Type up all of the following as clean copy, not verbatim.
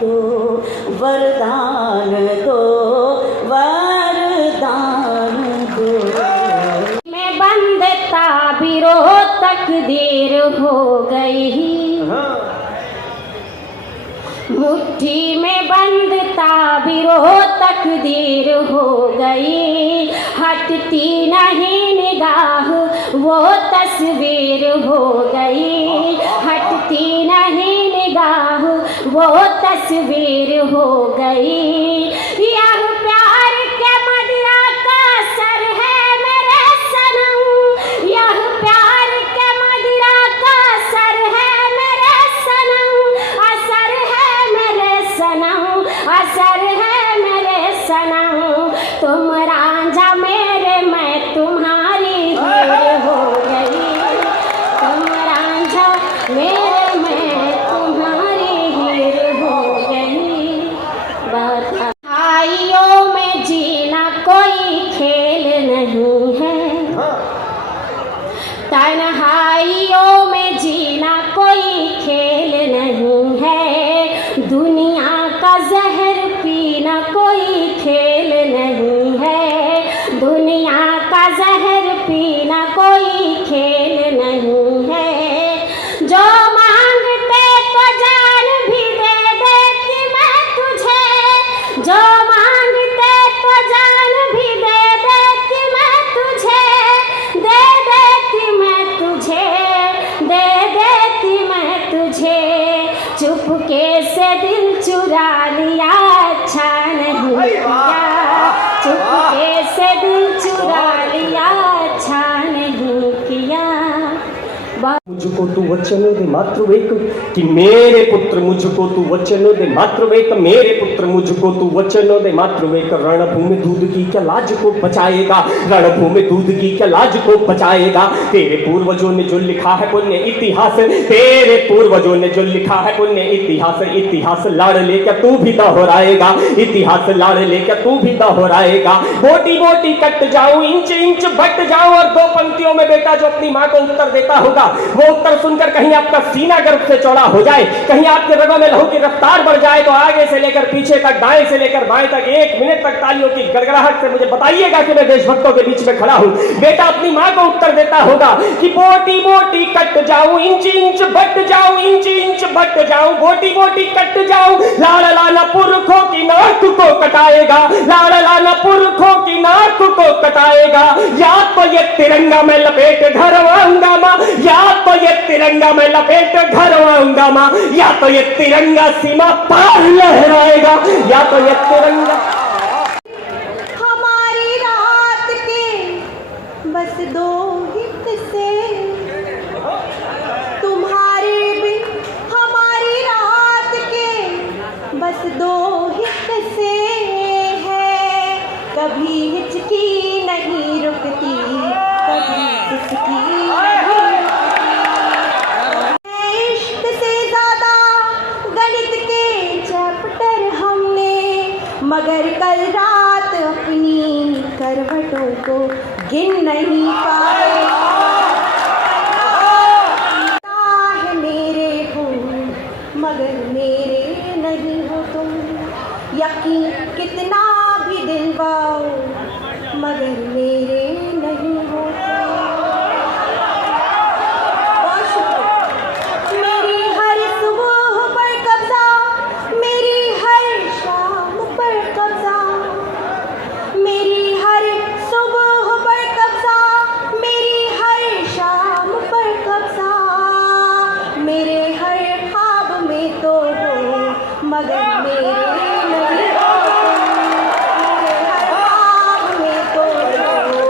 दो, वरदान दो, वरदान दो। मैं बंद ताबीरों तकदीर हो गई, मुट्ठी में बंद ताबीरों तकदीर हो गई, हटती नहीं निगाह वो तस्वीर हो गई, हटती नहीं निगाह वो तस्वीर हो गई। यह प्यार के मदिरा का असर है मेरे सनम, यह प्यार के मदिरा का असर है मेरे सनम, असर है मेरे सनम, असर है मेरे सनम। तुम रांझा मेरे, मैं तुम्हारी हीर हो गई, तुम रांझा मेरे, मैं तुम्हारी हीर हो गई। तन्हाइयों में जीना कोई खेल नहीं है, तन्हाइयों में जीना कोई खेल नहीं है, दुनिया का जहर पीना कोई खेल नहीं है, दुनिया का जहर पीना कोई खेल नहीं है। जो मांगते तो जान भी दे देती मैं तुझे, जो मांगते तो जान भी दे देती मैं तुझे, दे देती मैं तुझे, दे देती मैं तुझे। चुपके से दिल चुरा लिया अच्छा नहीं किया, चुपके से दिल चुरा लिया अच्छा नहीं किया। मुझको तू वचन दे मात्र एक, कि मेरे पुत्र मुझको तू वचन दे मात्र एक, मेरे पुत्र मुझको तू वचन दे मात्र एक। रणभूमि दूध की क्या लाज को बचाएगा, रणभूमि दूध की क्या लाज को बचाएगा। तेरे पूर्वजों ने जो लिखा है पुण्य इतिहास, तेरे पूर्वजों ने जो लिखा है पुण्य इतिहास, इतिहास लाड़ लेकर तू भी दोहराएगा, इतिहास लाड़ लेकर तू भी दोहराएगा। बोटी बोटी कट जाऊं, इंच इंच बट जाऊं, और दो पंक्तियों में बेटा जो अपनी माँ को उत्तर देता होगा वो उत्तर सुनकर कहीं आपका सीना गर्भ से चौड़ा हो जाए, कहीं आपके रगों में लहू की रफ्तार बढ़ जाए, तो आगे से लेकर पीछे तक, दाएं से लेकर बाएं तक 1 मिनट तक तालियों की गड़गड़ाहट से मुझे बताइएगा कि मैं देशभक्तों के बीच में खड़ा हूं। बेटा अपनी मां को उत्तर देता होगा कि बोटी बोटी कट जाऊं, इंच इंच बट जाऊं, इंच इंच बट जाऊं, बोटी बोटी कट जाऊं, लाड़ लाना पुरखों की नाक को कटाएगा, लाड़ लाना पुरखों की नाक को कटाएगा। या तो ये तिरंगा में लपेट घर आऊंगा मां, या तो ये तिरंगा में लपेट घर आऊंगा मां, या तो ये तिरंगा सीमा पार लहराएगा, या तो ये तिरंगा। हमारी रात के बस 2 हिस्से, तुम्हारे बिन हमारी रात के बस 2 हिस्से हैं। कभी हिचकी नहीं रुकती, कभी किसकी मगर कल रात अपनी करवटों को गिन नहीं पाए। है मेरे हो मगर मेरे नहीं हो तुम, यकीन कितना भी दिलवाओ मगर मेरे नहीं हो तुम। मेरी हर सुबह पर कब्जा, मेरी हर शाम पर कब्जा, मेरी हर सुबह पर कब्जा, मेरी हर शाम पर कब्जा, मेरे हर ख्वाब में तो हो मगर मेरे नहीं हो तुम, मेरे हर ख्वाब में तो हो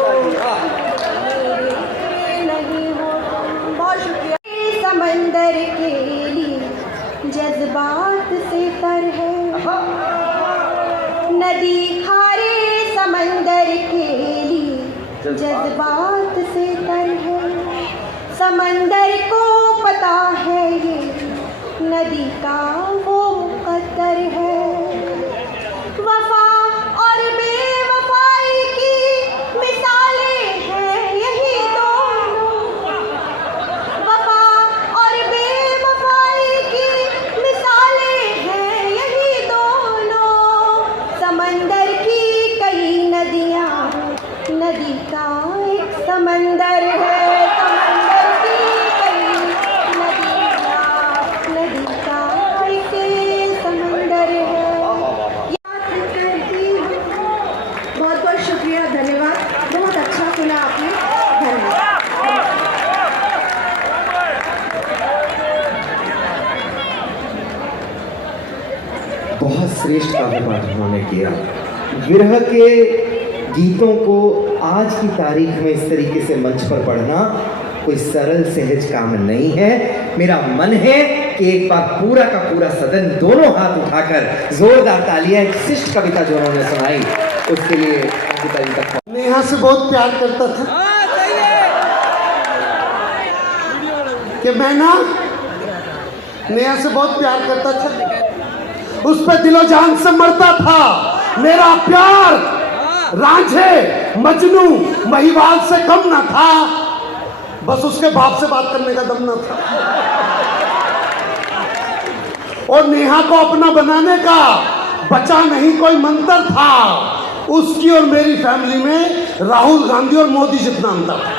मेरे नहीं हो तुम। बहुत शुक्रिया। समंदर के लिए जज्बात से तर है, नदी खारे समंदर के लिए जज्बात से तर है। समंदर को पता है ये नदी का वो मुकद्दर है। वफा और बेवफाई की मिसालें हैं यही दोनों, वफा और बेवफाई की मिसालें हैं यही बहुत श्रेष्ठ काव्य पाठ उन्होंने किया। विरह के गीतों को आज की तारीख में इस तरीके से मंच पर पढ़ना कोई सरल सहज काम नहीं है। मेरा मन है कि एक बार पूरा का पूरा सदन दोनों हाथ उठाकर जोरदार तालियां एक शिष्ट कविता जो उन्होंने सुनाई उसके लिए अंकिता जी तक। नेहा से बहुत प्यार करता था कि मैं ना नेहा से बहुत प्यार करता था, उस पे दिलो जान से मरता था। मेरा प्यार रांझे मजनू महिवाल से कम ना था, बस उसके बाप से बात करने का दम ना था। और नेहा को अपना बनाने का बचा नहीं कोई मंत्र था। उसकी और मेरी फैमिली में राहुल गांधी और मोदी जितना अंतर था।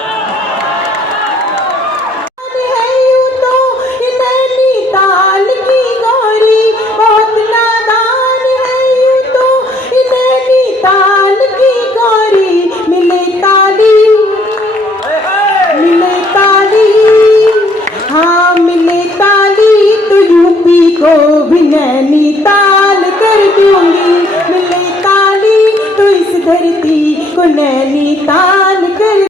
को भी नैनीताल कर दूंगी, मिले ताली तो इस धरती को नैनीताल